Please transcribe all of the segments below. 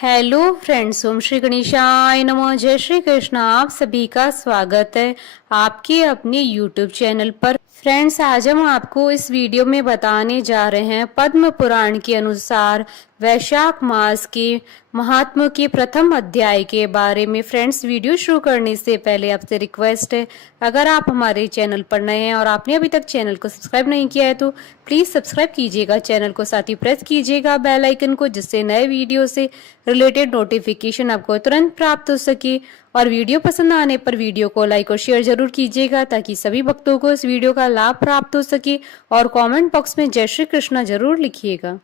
Hello friends, ओम श्री गणेशाय नमः। जय श्री कृष्ण। आप सभी का स्वागत है आपके अपने यूट्यूब चैनल पर। फ्रेंड्स, आज हम आपको इस वीडियो में बताने जा रहे हैं पद्म पुराण के अनुसार वैशाख मास के महात्म्य के प्रथम अध्याय के बारे में। फ्रेंड्स, वीडियो शुरू करने से पहले आपसे रिक्वेस्ट है, अगर आप हमारे चैनल पर नए हैं और आपने अभी तक चैनल को सब्सक्राइब नहीं किया है तो प्लीज सब्सक्राइब कीजिएगा चैनल को, साथ ही प्रेस कीजिएगा बेल आइकन को, जिससे नए वीडियो से रिलेटेड नोटिफिकेशन आपको तुरंत प्राप्त हो सके। और वीडियो पसंद आने पर वीडियो को लाइक और शेयर जरूर कीजिएगा ताकि सभी भक्तों को इस वीडियो का लाभ प्राप्त हो सके। और कमेंट बॉक्स में जय श्री कृष्णा जरूर लिखिएगा।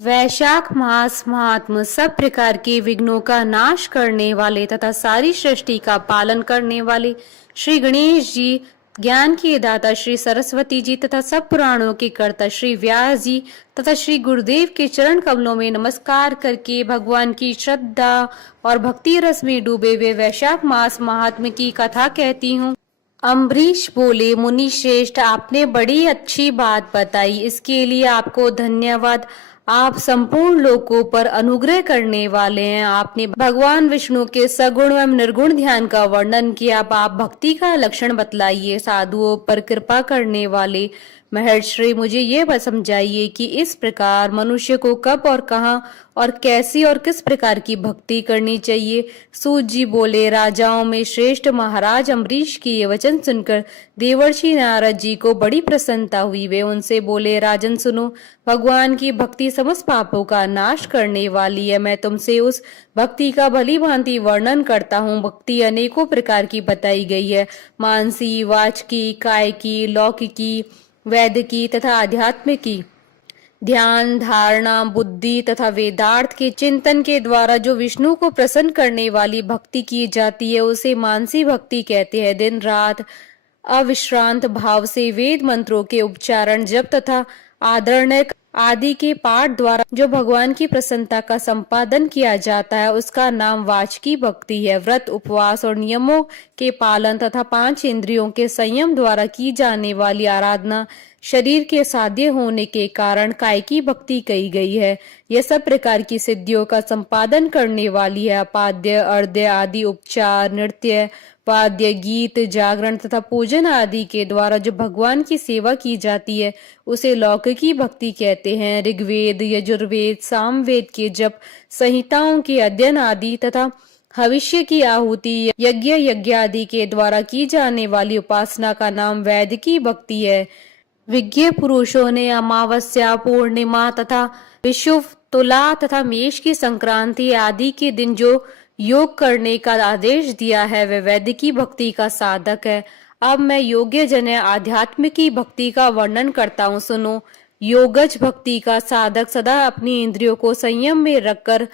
वैशाख मास महात्म सब प्रकार के विघ्नों का नाश करने वाले तथा सारी सृष्टि का पालन करने वाले श्री गणेश जी, ज्ञान के दाता श्री सरस्वती जी तथा सब पुराणों के कर्ता श्री व्यास जी तथा श्री गुरुदेव के चरण कमलों में नमस्कार करके भगवान की श्रद्धा और भक्ति रस में डूबे हुए वैशाख मास महात्म्य की कथा कहती हूँ। अम्बरीश बोले, मुनि श्रेष्ठ, आपने बड़ी अच्छी बात बताई, इसके लिए आपको धन्यवाद। आप संपूर्ण लोकों पर अनुग्रह करने वाले हैं। आपने भगवान विष्णु के सगुण एवं निर्गुण ध्यान का वर्णन किया। अब आप भक्ति का लक्षण बतलाइए। साधुओं पर कृपा करने वाले महर्षि, मुझे ये समझाइए कि इस प्रकार मनुष्य को कब और कहाँ और कैसी और किस प्रकार की भक्ति करनी चाहिए। सूत जी बोले, राजाओं में श्रेष्ठ महाराज अम्बरीश की ये वचन सुनकर देवर्षि नारद जी को बड़ी प्रसन्नता हुई। वे उनसे बोले, राजन सुनो, भगवान की भक्ति समस्त पापों का नाश करने वाली है। मैं तुमसे उस भक्ति का भली भांति वर्णन करता हूँ। भक्ति अनेकों प्रकार की बताई गई है, मानसी, वाचकी, कायकी, लौकिकी, वैद की तथा आध्यात्म की। ध्यान, धारणा, बुद्धि तथा वेदार्थ के चिंतन के द्वारा जो विष्णु को प्रसन्न करने वाली भक्ति की जाती है उसे मानसी भक्ति कहते हैं। दिन रात अविश्रांत भाव से वेद मंत्रों के उच्चारण, जप तथा आदरणीय आदि के पाठ द्वारा जो भगवान की प्रसन्नता का संपादन किया जाता है उसका नाम वाचकी भक्ति है। व्रत, उपवास और नियमों के पालन तथा 5 इंद्रियों के संयम द्वारा की जाने वाली आराधना शरीर के साध्य होने के कारण कायकी भक्ति कही गई है। यह सब प्रकार की सिद्धियों का संपादन करने वाली है। अपाद्य, अर्ध्य आदि उपचार, नृत्य, वाद्य, गीत, जागरण तथा पूजन आदि के द्वारा जो भगवान की सेवा की जाती है उसे लौकिकी भक्ति कहते हैं। ऋग्वेद, यजुर्वेद, सामवेद के जप, संहिताओं के अध्ययन आदि तथा भविष्य की आहुति, यज्ञ आदि के द्वारा की जाने वाली उपासना का नाम वैदिकी भक्ति है। विज्ञ पुरुषों ने अमावस्या, पूर्णिमा तथा विषुव, तुला तथा मेष की संक्रांति आदि के दिन जो योग करने का आदेश दिया है वह वैदिकी भक्ति का साधक है। अब मैं योग्य जन आध्यात्म की भक्ति का वर्णन करता हूँ, सुनो। योगज भक्ति का साधक सदा अपनी इंद्रियों को संयम में रखकर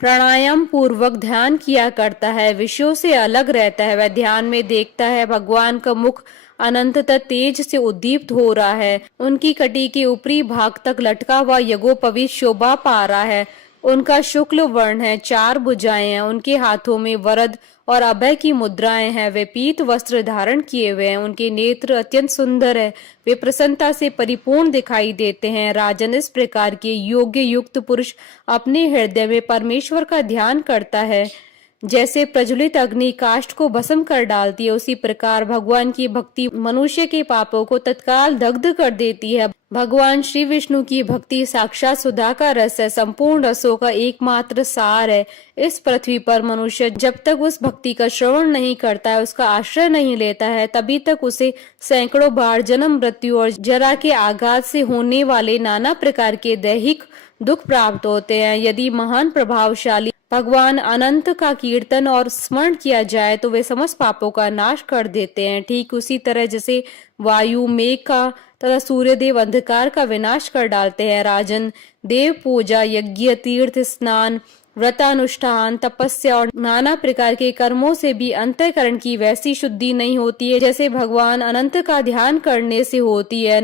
प्राणायाम पूर्वक ध्यान किया करता है, विषयों से अलग रहता है। वह ध्यान में देखता है भगवान का मुख अनंततः तेज से उद्दीप्त हो रहा है, उनकी कटी के ऊपरी भाग तक लटका हुआ यज्ञोपवीत शोभा पा रहा है। उनका शुक्ल वर्ण है, 4 भुजाएं हैं, उनके हाथों में वरद और अभय की मुद्राएं हैं। वे पीत वस्त्र धारण किए हुए हैं, उनके नेत्र अत्यंत सुंदर है, वे प्रसन्नता से परिपूर्ण दिखाई देते हैं। राजन, इस प्रकार के योग्य युक्त पुरुष अपने हृदय में परमेश्वर का ध्यान करता है। जैसे प्रज्वलित अग्नि काष्ठ को भस्म कर डालती है, उसी प्रकार भगवान की भक्ति मनुष्य के पापों को तत्काल दग्ध कर देती है। भगवान श्री विष्णु की भक्ति साक्षात सुधा का रस है, संपूर्ण रसों का एकमात्र सार है। इस पृथ्वी पर मनुष्य जब तक उस भक्ति का श्रवण नहीं करता है, उसका आश्रय नहीं लेता है, तभी तक उसे सैकड़ों बार जन्म, मृत्यु और जरा के आघात से होने वाले नाना प्रकार के दैहिक दुख प्राप्त होते हैं। यदि महान प्रभावशाली भगवान अनंत का कीर्तन और स्मरण किया जाए तो वे समस्त पापों का नाश कर देते हैं। ठीक उसी तरह जैसे वायु मेघ का तथा सूर्यदेव अंधकार का विनाश कर डालते हैं। राजन, देव पूजा, यज्ञ, तीर्थ स्नान, व्रतानुष्ठान, तपस्या और नाना प्रकार के कर्मों से भी अंतःकरण की वैसी शुद्धि नहीं होती है जैसे भगवान अनंत का ध्यान करने से होती है।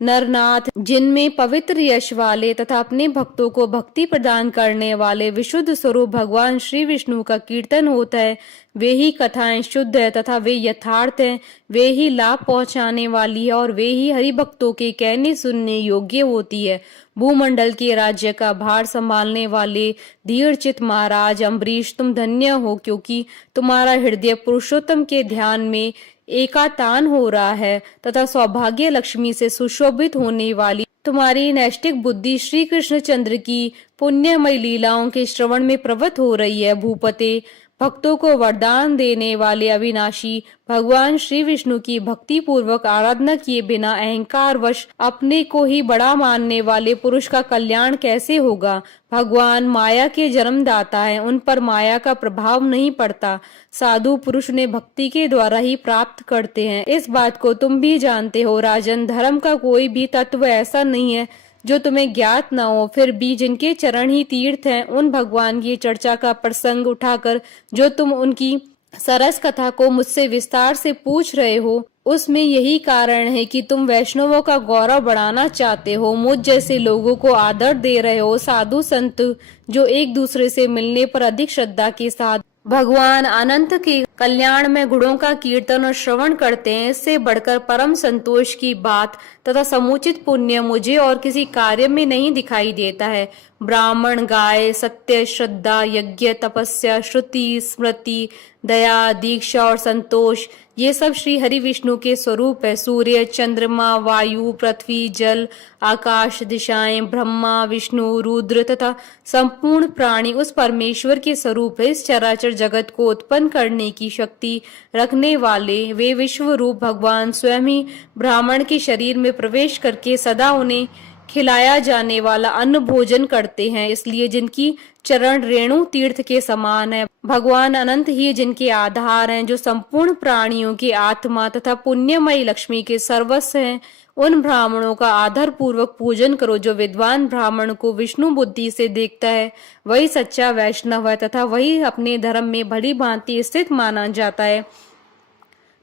नरनाथ, जिनमें पवित्र यश वाले तथा अपने भक्तों को भक्ति प्रदान करने वाले विशुद्ध स्वरूप भगवान श्री विष्णु का कीर्तन होता है, वे ही कथाएं शुद्ध है तथा वे यथार्थ हैं, वे ही लाभ पहुंचाने वाली है और वे ही हरि भक्तों के कहने सुनने योग्य होती है। भूमंडल के राज्य का भार संभालने वाले धीरचित महाराज अम्बरीश, तुम धन्य हो, क्योंकि तुम्हारा हृदय पुरुषोत्तम के ध्यान में एकातान हो रहा है तथा सौभाग्य लक्ष्मी से सुशोभित होने वाली तुम्हारी नैष्टिक बुद्धि श्री कृष्णचंद्र की पुण्यमय लीलाओं के श्रवण में प्रवृत्त हो रही है। भूपते, भक्तों को वरदान देने वाले अविनाशी भगवान श्री विष्णु की भक्ति पूर्वक आराधना किए बिना अहंकार वश अपने को ही बड़ा मानने वाले पुरुष का कल्याण कैसे होगा। भगवान माया के जन्मदाता है, उन पर माया का प्रभाव नहीं पड़ता। साधु पुरुष ने भक्ति के द्वारा ही प्राप्त करते हैं। इस बात को तुम भी जानते हो राजन। धर्म का कोई भी तत्व ऐसा नहीं है जो तुम्हें ज्ञात न हो। फिर भी जिनके चरण ही तीर्थ हैं, उन भगवान की चर्चा का प्रसंग उठाकर जो तुम उनकी सरस कथा को मुझसे विस्तार से पूछ रहे हो, उसमें यही कारण है कि तुम वैष्णवों का गौरव बढ़ाना चाहते हो, मुझ जैसे लोगों को आदर दे रहे हो। साधु संत जो एक दूसरे से मिलने पर अधिक श्रद्धा के साथ भगवान अनंत के कल्याण में गुणों का कीर्तन और श्रवण करते हैं, इससे बढ़कर परम संतोष की बात तथा समुचित पुण्य मुझे और किसी कार्य में नहीं दिखाई देता है। ब्राह्मण, गाय, सत्य, श्रद्धा, यज्ञ, तपस्या, श्रुति, स्मृति, दया, दीक्षा और संतोष, ये सब श्री हरि विष्णु के स्वरूप है। सूर्य, चंद्रमा, वायु, पृथ्वी, जल, आकाश, दिशाएं, ब्रह्मा, विष्णु, रुद्र तथा संपूर्ण प्राणी उस परमेश्वर के स्वरूप है। इस चराचर जगत को उत्पन्न करने की शक्ति रखने वाले वे विश्व रूप भगवान स्वयं ही ब्राह्मण के शरीर में प्रवेश करके सदा उन्हें खिलाया जाने वाला अन्न भोजन करते हैं। इसलिए जिनकी चरण रेणु तीर्थ के समान है, भगवान अनंत ही जिनके आधार हैं, जो संपूर्ण प्राणियों की आत्मा तथा पुण्यमयी लक्ष्मी के सर्वस्व हैं, उन ब्राह्मणों का आदर पूर्वक पूजन करो। जो विद्वान ब्राह्मण को विष्णु बुद्धि से देखता है, वही सच्चा वैष्णव है तथा वही अपने धर्म में भली भांति स्थित माना जाता है।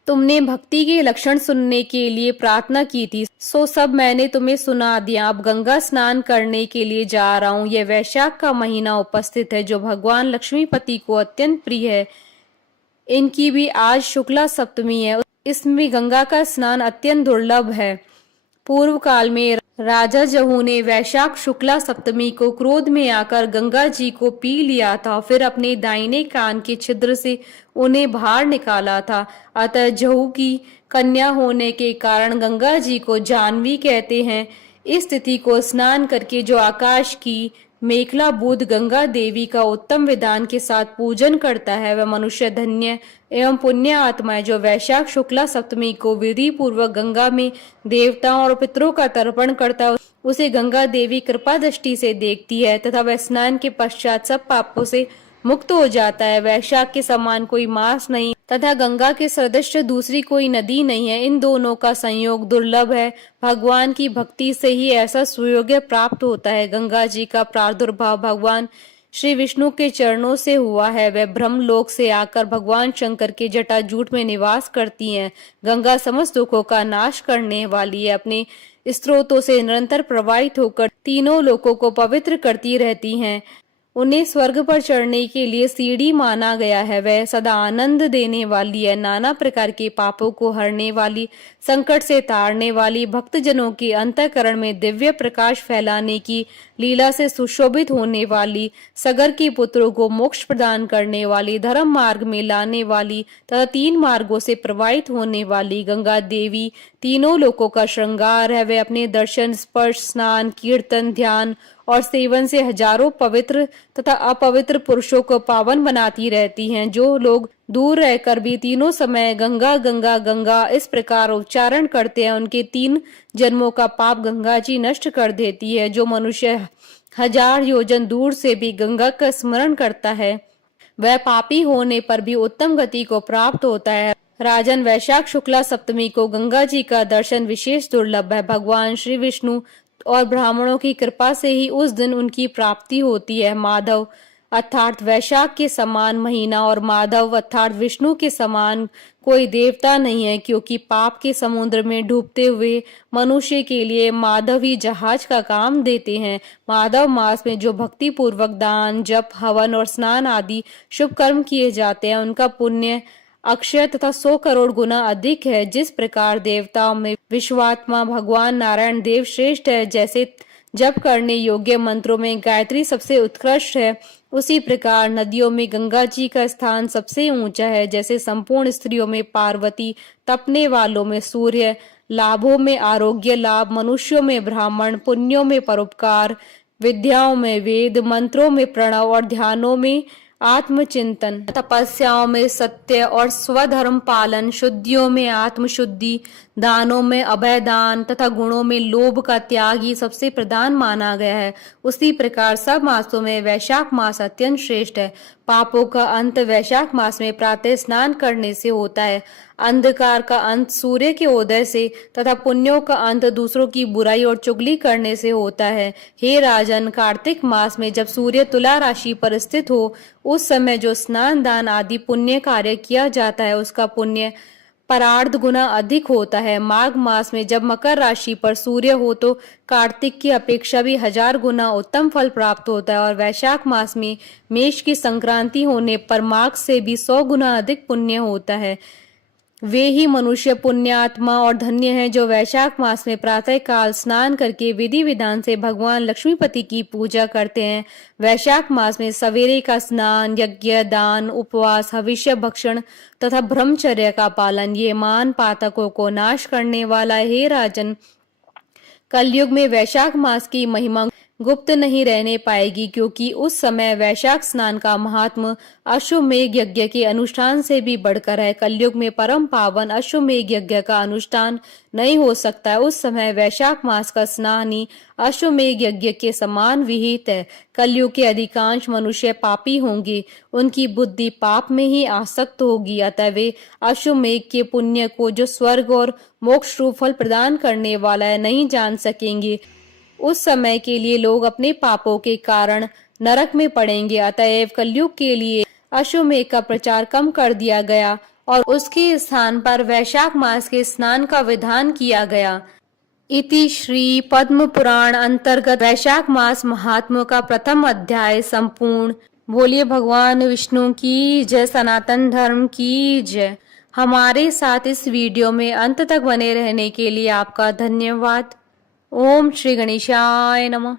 तुमने भक्ति के लक्षण सुनने के लिए प्रार्थना की थी, सो सब मैंने तुम्हें सुना दिया। अब गंगा स्नान करने के लिए जा रहा हूँ। यह वैशाख का महीना उपस्थित है, जो भगवान लक्ष्मीपति को अत्यंत प्रिय है। इनकी भी आज शुक्ला सप्तमी है। इसमें गंगा का स्नान अत्यंत दुर्लभ है। पूर्व काल में राजा जहू ने वैशाख शुक्ला सप्तमी को क्रोध में आकर गंगा जी को पी लिया था, फिर अपने दाहिने कान के छिद्र से उन्हें बाहर निकाला था। अतः जहू की कन्या होने के कारण गंगा जी को जाह्नवी कहते हैं। इस तिथि को स्नान करके जो आकाश की मेखला बुध गंगा देवी का उत्तम विधान के साथ पूजन करता है, वह मनुष्य धन्य एवं पुण्य आत्मा है। जो वैशाख शुक्ला सप्तमी को विधि पूर्वक गंगा में देवताओं और पितरों का तर्पण करता है, उसे गंगा देवी कृपा दृष्टि से देखती है तथा वह स्नान के पश्चात सब पापों से मुक्त हो जाता है। वैशाख के समान कोई मास नहीं तथा गंगा के सदृश दूसरी कोई नदी नहीं है। इन दोनों का संयोग दुर्लभ है। भगवान की भक्ति से ही ऐसा सुयोग्य प्राप्त होता है। गंगा जी का प्रादुर्भाव भगवान श्री विष्णु के चरणों से हुआ है। वह ब्रह्मलोक से आकर भगवान शंकर के जटाजूट में निवास करती हैं। गंगा समस्त दुखों का नाश करने वाली है। अपने स्त्रोतों से निरंतर प्रवाहित होकर तीनों लोकों को पवित्र करती रहती हैं। उन्हें स्वर्ग पर चढ़ने के लिए सीढ़ी माना गया है। वह सदा आनंद देने वाली है, नाना प्रकार के पापों को हरने वाली, संकट से तारने वाली, भक्तजनों के अंतःकरण में दिव्य प्रकाश फैलाने की लीला से सुशोभित होने वाली, सगर के पुत्रों को मोक्ष प्रदान करने वाली, धर्म मार्ग में लाने वाली तथा 3 मार्गों से प्रवाहित होने वाली गंगा देवी तीनों लोकों का श्रृंगार है। वे अपने दर्शन, स्पर्श, स्नान, कीर्तन, ध्यान और सेवन से हजारों पवित्र तथा अपवित्र पुरुषों को पावन बनाती रहती हैं। जो लोग दूर रहकर भी तीनों समय गंगा गंगा गंगा इस प्रकार उच्चारण करते हैं, उनके 3 जन्मों का पाप गंगा जी नष्ट कर देती है। जो मनुष्य 1000 योजन दूर से भी गंगा का स्मरण करता है, वह पापी होने पर भी उत्तम गति को प्राप्त होता है। राजन, वैशाख शुक्ला सप्तमी को गंगा जी का दर्शन विशेष दुर्लभ है। भगवान श्री विष्णु और ब्राह्मणों की कृपा से ही उस दिन उनकी प्राप्ति होती है। माधव, अर्थात वैशाख के समान महीना और माधव अर्थात विष्णु के समान कोई देवता नहीं है, क्योंकि पाप के समुद्र में डूबते हुए मनुष्य के लिए माधव ही जहाज का काम देते हैं। माधव मास में जो भक्ति पूर्वक दान, जप, हवन और स्नान आदि शुभ कर्म किए जाते हैं, उनका पुण्य अक्षय तथा 100 करोड़ गुना अधिक है। जिस प्रकार देवताओं में विश्वात्मा भगवान नारायण देव श्रेष्ठ है, जैसे जप करने योग्य मंत्रों में गायत्री सबसे उत्कृष्ट है, उसी प्रकार नदियों में गंगा जी का स्थान सबसे ऊंचा है। जैसे संपूर्ण स्त्रियों में पार्वती, तपने वालों में सूर्य, लाभों में आरोग्य लाभ, मनुष्यों में ब्राह्मण, पुण्यों में परोपकार, विद्याओं में वेद, मंत्रों में प्रणव और ध्यानों में आत्मचिंतन, तपस्याओं में सत्य और स्वधर्म पालन, शुद्धियों में आत्मशुद्धि, दानों में अभय दान तथा गुणों में लोभ का त्याग ही सबसे प्रधान माना गया है। उसी प्रकार सब मासों में वैशाख मास अत्यंत श्रेष्ठ है। पापों का अंत वैशाख मास में प्रातः स्नान करने से होता है, अंधकार का अंत सूर्य के उदय से तथा पुण्यों का अंत दूसरों की बुराई और चुगली करने से होता है। हे राजन, कार्तिक मास में जब सूर्य तुला राशि पर स्थित हो, उस समय जो स्नान दान आदि पुण्य कार्य किया जाता है, उसका पुण्य परार्ध गुना अधिक होता है। माघ मास में जब मकर राशि पर सूर्य हो तो कार्तिक की अपेक्षा भी 1000 गुना उत्तम फल प्राप्त होता है, और वैशाख मास में मेष की संक्रांति होने पर माघ से भी 100 गुना अधिक पुण्य होता है। वे ही मनुष्य पुण्यात्मा और धन्य हैं जो वैशाख मास में प्रातः काल स्नान करके विधि विधान से भगवान लक्ष्मीपति की पूजा करते हैं। वैशाख मास में सवेरे का स्नान, यज्ञ, दान, उपवास, हविष्य भक्षण तथा ब्रह्मचर्य का पालन ये मान पातकों को नाश करने वाला है। हे राजन, कलयुग में वैशाख मास की महिमा गुप्त नहीं रहने पाएगी, क्योंकि उस समय वैशाख स्नान का महात्म अश्वमेघ यज्ञ के अनुष्ठान से भी बढ़कर है। कलयुग में परम पावन अश्वमेघ यज्ञ का अनुष्ठान नहीं हो सकता है। उस समय वैशाख मास का स्नान ही अश्वमेघ यज्ञ के समान विहित है। कलयुग के अधिकांश मनुष्य पापी होंगे, उनकी बुद्धि पाप में ही आसक्त होगी, अतः वे अश्वमेघ के पुण्य को जो स्वर्ग और मोक्ष रूप फल प्रदान करने वाला है नहीं जान सकेंगे। उस समय के लिए लोग अपने पापों के कारण नरक में पड़ेंगे। अतएव कलयुग के लिए अश्वमेघ का प्रचार कम कर दिया गया और उसके स्थान पर वैशाख मास के स्नान का विधान किया गया। इति श्री पद्म पुराण अंतर्गत वैशाख मास महात्म्य का प्रथम अध्याय संपूर्ण। बोलिए भगवान विष्णु की जय, सनातन धर्म की जय। हमारे साथ इस वीडियो में अंत तक बने रहने के लिए आपका धन्यवाद। ओम श्री गणेशाय नमः।